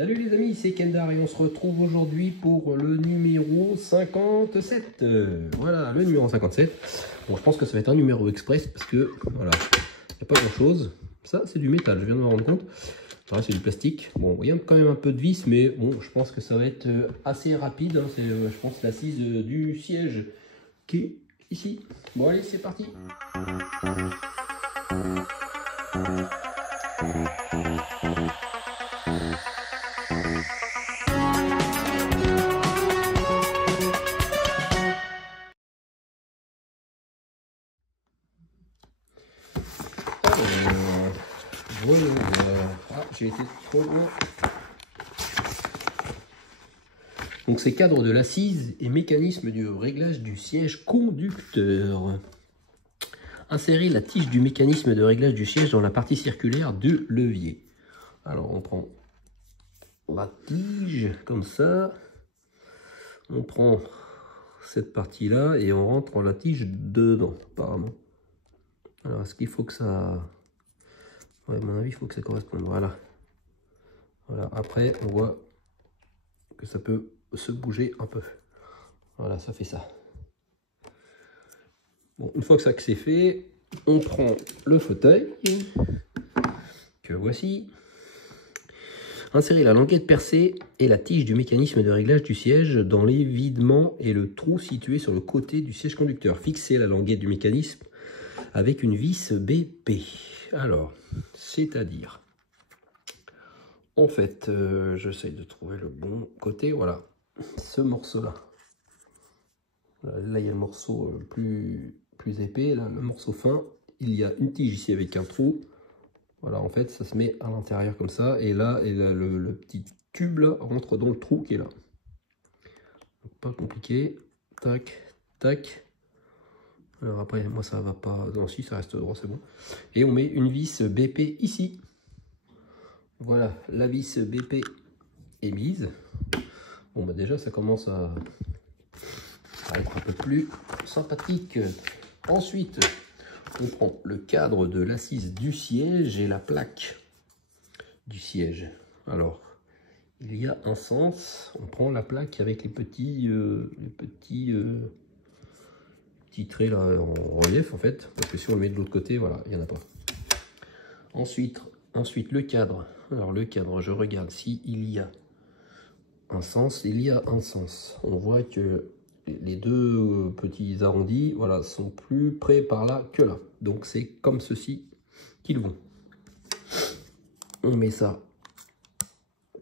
Salut les amis, c'est Kendar et on se retrouve aujourd'hui pour le numéro 57. Voilà, le numéro 57. Bon, je pense que ça va être un numéro express parce que, voilà, il n'y a pas grand chose. Ça, c'est du métal, je viens de me rendre compte. Enfin, c'est du plastique. Bon, il y a quand même un peu de vis, mais bon, je pense que ça va être assez rapide. Hein. C'est, je pense, l'assise du siège qui est ici. Bon, allez, c'est parti. Ah, j'ai été trop loin. Donc c'est cadre de l'assise et mécanisme du réglage du siège conducteur. Insérez la tige du mécanisme de réglage du siège dans la partie circulaire du levier. Alors on prend la tige comme ça. On prend cette partie-là et on rentre la tige dedans apparemment. Alors est-ce qu'il faut que ça... Ouais, à mon avis, il faut que ça corresponde. Voilà. Voilà. Après, on voit que ça peut se bouger un peu. Voilà, ça fait ça. Bon, une fois que ça c'est fait, on prend le fauteuil que voici. Insérez la languette percée et la tige du mécanisme de réglage du siège dans l'évidement et le trou situé sur le côté du siège conducteur. Fixez la languette du mécanisme avec une vis BP. Alors, c'est-à-dire, en fait, j'essaye de trouver le bon côté. Voilà, ce morceau-là. Là, il y a le morceau plus épais. Là, le morceau fin, il y a une tige ici avec un trou. Voilà, en fait, ça se met à l'intérieur comme ça. Et là, le petit tube là, rentre dans le trou qui est là. Donc, pas compliqué. Tac, tac. Alors après, moi, ça va pas... Non, si, ça reste droit, c'est bon. Et on met une vis BP ici. Voilà, la vis BP est mise. Bon, bah déjà, ça commence à être un peu plus sympathique. Ensuite, on prend le cadre de l'assise du siège et la plaque du siège. Alors, il y a un sens. On prend la plaque avec les petits traits là en relief en fait, parce que si on le met de l'autre côté, voilà, il n'y en a pas. Ensuite le cadre. Alors le cadre, je regarde si il y a un sens. Il y a un sens. On voit que les deux petits arrondis, voilà, sont plus près par là que là. Donc c'est comme ceci qu'ils vont. On met ça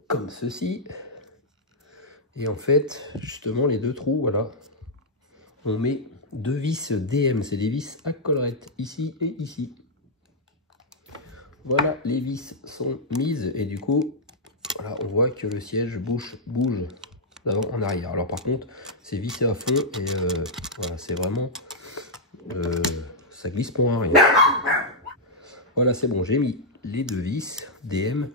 comme ceci. Et en fait, justement, les deux trous, voilà, on met deux vis DM. C'est des vis à collerette, ici et ici. Voilà, les vis sont mises et du coup, voilà, on voit que le siège bouge d'avant en arrière. Alors par contre, c'est vissé à fond et voilà, c'est vraiment... ça glisse pour un rien. Voilà, c'est bon, j'ai mis les deux vis DM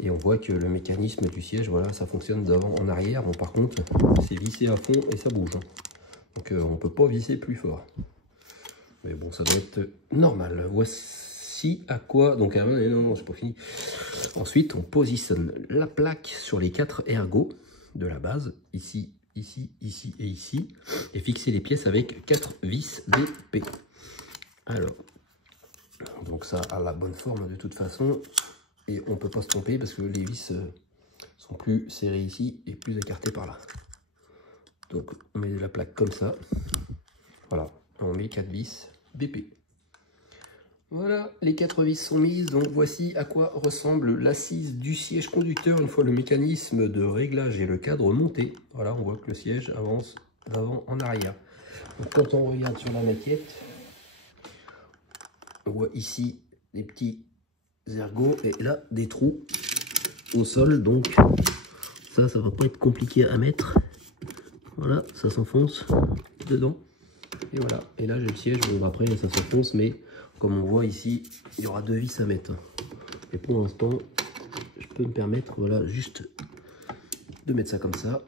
et on voit que le mécanisme du siège, voilà, ça fonctionne d'avant en arrière. Bon, par contre, c'est vissé à fond et ça bouge. Donc on peut pas visser plus fort. Mais bon, ça doit être normal. Voici à quoi... Donc, non, c'est pas fini. Ensuite, on positionne la plaque sur les 4 ergots de la base. Ici, ici, ici et ici. Et fixer les pièces avec 4 vis BP. Alors, donc ça a la bonne forme de toute façon. Et on ne peut pas se tromper parce que les vis sont plus serrées ici et plus écartées par là. Donc, on met la plaque comme ça. Voilà, on met 4 vis BP. Voilà, les 4 vis sont mises, donc voici à quoi ressemble l'assise du siège conducteur une fois le mécanisme de réglage et le cadre monté. Voilà, on voit que le siège avance d'avant en arrière. Donc, quand on regarde sur la maquette, on voit ici des petits ergots et là des trous au sol, donc ça va pas être compliqué à mettre. Voilà, ça s'enfonce dedans. Et voilà, et là j'ai le siège, bon après ça s'enfonce, mais comme on voit ici, il y aura 2 vis à mettre. Et pour l'instant, je peux me permettre, voilà, juste de mettre ça comme ça.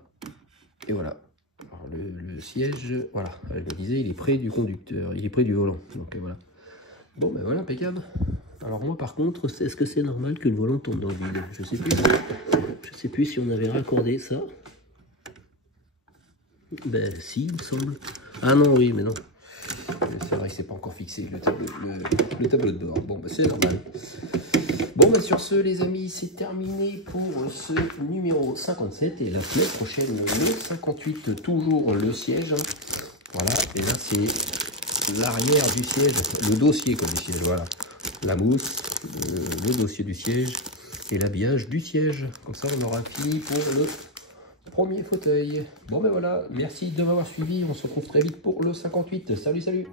Et voilà. Alors, le siège, voilà, je me disais, il est près du conducteur, il est près du volant. Donc voilà. Bon, ben voilà, impeccable. Alors moi par contre, est-ce que c'est normal que le volant tombe dans le vide? Je sais plus. Je sais plus si on avait raccordé ça. Ben si, il me semble. Ah non, oui, mais non. C'est vrai que c'est pas encore fixé le tableau de bord. Bon, ben, c'est normal. Bon, ben, sur ce, les amis, c'est terminé pour ce numéro 57. Et la semaine prochaine, le 58, toujours le siège. Voilà, et là, c'est l'arrière du siège, le dossier comme du siège, voilà. La mousse, le dossier du siège et l'habillage du siège. Comme ça, on aura fini pour le premier fauteuil. Bon, ben voilà, merci de m'avoir suivi. On se retrouve très vite pour le 58. Salut, salut!